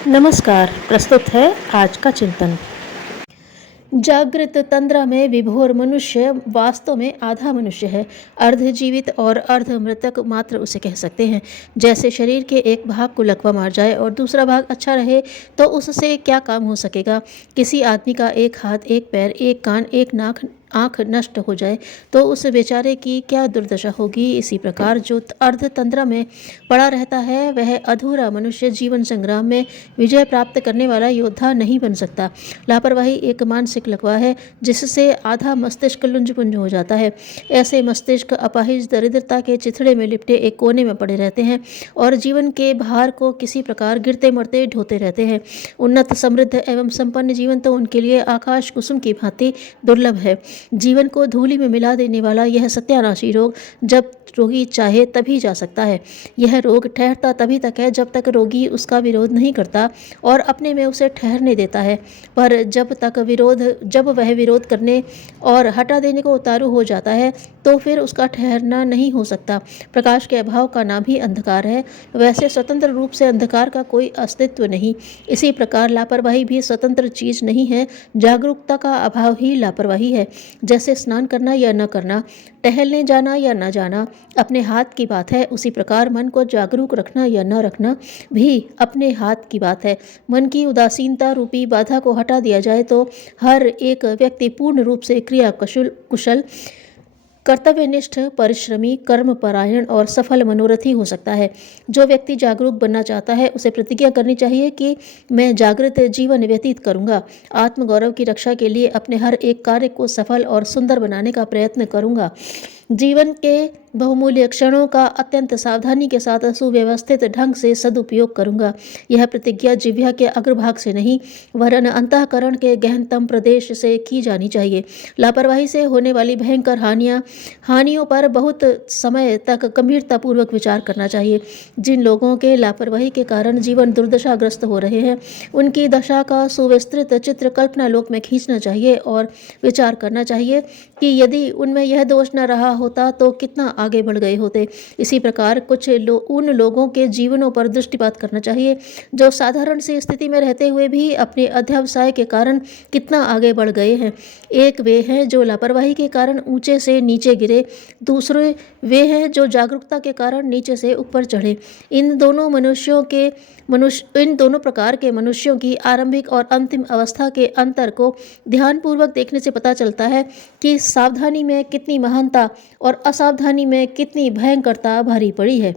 नमस्कार। प्रस्तुत है आज का चिंतन। जागृत तंद्रा में विभोर मनुष्य वास्तव में आधा मनुष्य है। अर्ध जीवित और अर्ध मृतक मात्र उसे कह सकते हैं। जैसे शरीर के एक भाग को लकवा मार जाए और दूसरा भाग अच्छा रहे तो उससे क्या काम हो सकेगा। किसी आदमी का एक हाथ, एक पैर, एक कान, एक नाक, आँख नष्ट हो जाए तो उस बेचारे की क्या दुर्दशा होगी। इसी प्रकार जो अर्ध तंद्रा में पड़ा रहता है वह अधूरा मनुष्य जीवन संग्राम में विजय प्राप्त करने वाला योद्धा नहीं बन सकता। लापरवाही एक मानसिक लकवा है जिससे आधा मस्तिष्क लुंज पुंज हो जाता है। ऐसे मस्तिष्क अपाहिज दरिद्रता के चिथड़े में लिपटे एक कोने में पड़े रहते हैं और जीवन के भार को किसी प्रकार गिरते मरते ढोते रहते हैं। उन्नत, समृद्ध एवं संपन्न जीवन तो उनके लिए आकाश कुसुम की भांति दुर्लभ है। जीवन को धूलि में मिला देने वाला यह सत्यानाशी रोग जब रोगी चाहे तभी जा सकता है। यह रोग ठहरता तभी तक है जब तक रोगी उसका विरोध नहीं करता और अपने में उसे ठहरने देता है। पर जब वह विरोध करने और हटा देने को उतारू हो जाता है तो फिर उसका ठहरना नहीं हो सकता। प्रकाश के अभाव का नाम ही अंधकार है। वैसे स्वतंत्र रूप से अंधकार का कोई अस्तित्व नहीं। इसी प्रकार लापरवाही भी स्वतंत्र चीज नहीं है। जागरूकता का अभाव ही लापरवाही है। जैसे स्नान करना या न करना, टहलने जाना या न जाना अपने हाथ की बात है, उसी प्रकार मन को जागरूक रखना या न रखना भी अपने हाथ की बात है। मन की उदासीनता रूपी बाधा को हटा दिया जाए तो हर एक व्यक्ति पूर्ण रूप से क्रिया कुशल, कर्तव्यनिष्ठ, परिश्रमी, कर्मपरायण और सफल मनोरथी हो सकता है। जो व्यक्ति जागरूक बनना चाहता है उसे प्रतिज्ञा करनी चाहिए कि मैं जागृत जीवन व्यतीत करूंगा। आत्मगौरव की रक्षा के लिए अपने हर एक कार्य को सफल और सुंदर बनाने का प्रयत्न करूंगा। जीवन के बहुमूल्य क्षणों का अत्यंत सावधानी के साथ सुव्यवस्थित ढंग से सदुपयोग करूंगा। यह प्रतिज्ञा जिह्वा के अग्रभाग से नहीं वरन अंतःकरण के गहनतम प्रदेश से की जानी चाहिए। लापरवाही से होने वाली भयंकर हानियों पर बहुत समय तक गंभीरतापूर्वक विचार करना चाहिए। जिन लोगों के लापरवाही के कारण जीवन दुर्दशाग्रस्त हो रहे हैं उनकी दशा का सुविस्तृत चित्र कल्पना लोक में खींचना चाहिए और विचार करना चाहिए कि यदि उनमें यह दोष न रहा होता तो कितना आगे बढ़ गए होते। इसी प्रकार उन लोगों के जीवनों पर दृष्टिपात करना चाहिए जो साधारण सी स्थिति में रहते हुए भी अपने अध्यवसाय के कारण कितना आगे बढ़ गए हैं। एक वे हैं जो लापरवाही के कारण ऊंचे से नीचे गिरे, दूसरे वे हैं जो जागरूकता के कारण नीचे से ऊपर चढ़े। इन दोनों प्रकार के मनुष्यों की आरंभिक और अंतिम अवस्था के अंतर को ध्यानपूर्वक देखने से पता चलता है कि सावधानी में कितनी महानता और असावधानी में कितनी भयंकरता भरी पड़ी है।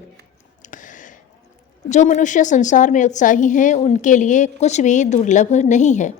जो मनुष्य संसार में उत्साही हैं उनके लिए कुछ भी दुर्लभ नहीं है।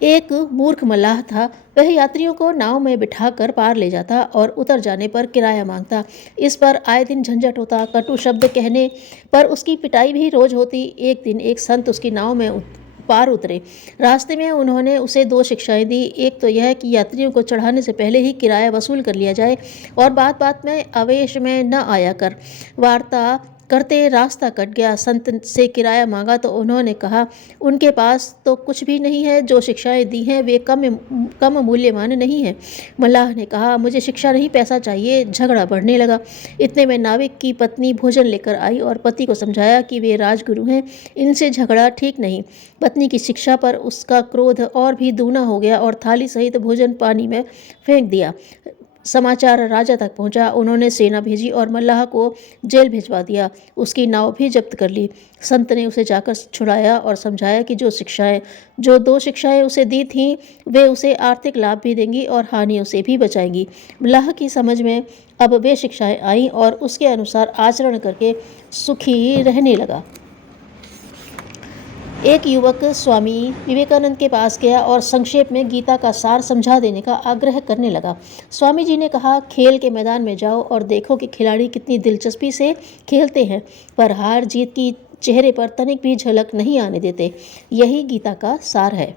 एक मूर्ख मल्लाह था। वह यात्रियों को नाव में बिठाकर पार ले जाता और उतर जाने पर किराया मांगता। इस पर आए दिन झंझट होता। कटु शब्द कहने पर उसकी पिटाई भी रोज होती। एक दिन एक संत उसकी नाव में पार उतरे। रास्ते में उन्होंने उसे 2 शिक्षाएं दी। एक तो यह कि यात्रियों को चढ़ाने से पहले ही किराया वसूल कर लिया जाए और बात बात में आवेश में न आया कर। वार्ता करते रास्ता कट गया। संत से किराया मांगा तो उन्होंने कहा उनके पास तो कुछ भी नहीं है। जो शिक्षाएं दी हैं वे कम मूल्यवान नहीं है। मल्लाह ने कहा मुझे शिक्षा नहीं, पैसा चाहिए। झगड़ा बढ़ने लगा। इतने में नाविक की पत्नी भोजन लेकर आई और पति को समझाया कि वे राजगुरु हैं, इनसे झगड़ा ठीक नहीं। पत्नी की शिक्षा पर उसका क्रोध और भी दूना हो गया और थाली सहित भोजन पानी में फेंक दिया। समाचार राजा तक पहुंचा। उन्होंने सेना भेजी और मल्लाह को जेल भिजवा दिया। उसकी नाव भी जब्त कर ली। संत ने उसे जाकर छुड़ाया और समझाया कि जो 2 शिक्षाएं उसे दी थीं वे उसे आर्थिक लाभ भी देंगी और हानियों से भी बचाएंगी। मल्लाह की समझ में अब वे शिक्षाएं आईं और उसके अनुसार आचरण करके सुखी रहने लगा। एक युवक स्वामी विवेकानंद के पास गया और संक्षेप में गीता का सार समझा देने का आग्रह करने लगा। स्वामी जी ने कहा खेल के मैदान में जाओ और देखो कि खिलाड़ी कितनी दिलचस्पी से खेलते हैं, पर हार जीत की चेहरे पर तनिक भी झलक नहीं आने देते। यही गीता का सार है।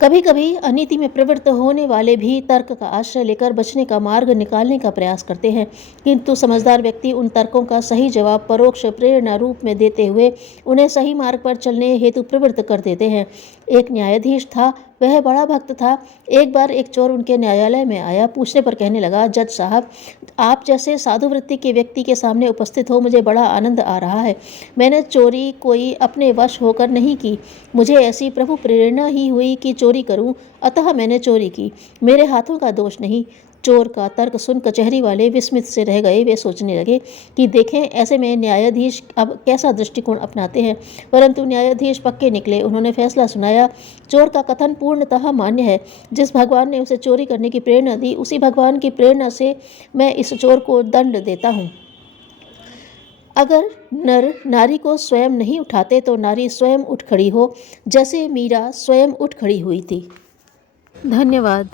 कभी कभी अनीति में प्रवृत्त होने वाले भी तर्क का आश्रय लेकर बचने का मार्ग निकालने का प्रयास करते हैं, किंतु समझदार व्यक्ति उन तर्कों का सही जवाब परोक्ष प्रेरणा रूप में देते हुए उन्हें सही मार्ग पर चलने हेतु प्रवृत्त कर देते हैं। एक न्यायाधीश था। वह बड़ा भक्त था। एक बार एक चोर उनके न्यायालय में आया। पूछने पर कहने लगा, जज साहब, आप जैसे साधु वृत्ति के व्यक्ति के सामने उपस्थित हो मुझे बड़ा आनंद आ रहा है। मैंने चोरी कोई अपने वश होकर नहीं की, मुझे ऐसी प्रभु प्रेरणा ही हुई कि चोरी करूं, अतः मैंने चोरी की। मेरे हाथों का दोष नहीं। चोर का तर्क सुन कचहरी वाले विस्मित से रह गए। वे सोचने लगे कि देखें ऐसे में न्यायाधीश अब कैसा दृष्टिकोण अपनाते हैं, परंतु न्यायाधीश पक्के निकले। उन्होंने फैसला सुनाया, चोर का कथन पूर्णतः मान्य है। जिस भगवान ने उसे चोरी करने की प्रेरणा दी, उसी भगवान की प्रेरणा से मैं इस चोर को दंड देता हूँ। अगर नर नारी को स्वयं नहीं उठाते तो नारी स्वयं उठ खड़ी हो, जैसे मीरा स्वयं उठ खड़ी हुई थी। धन्यवाद।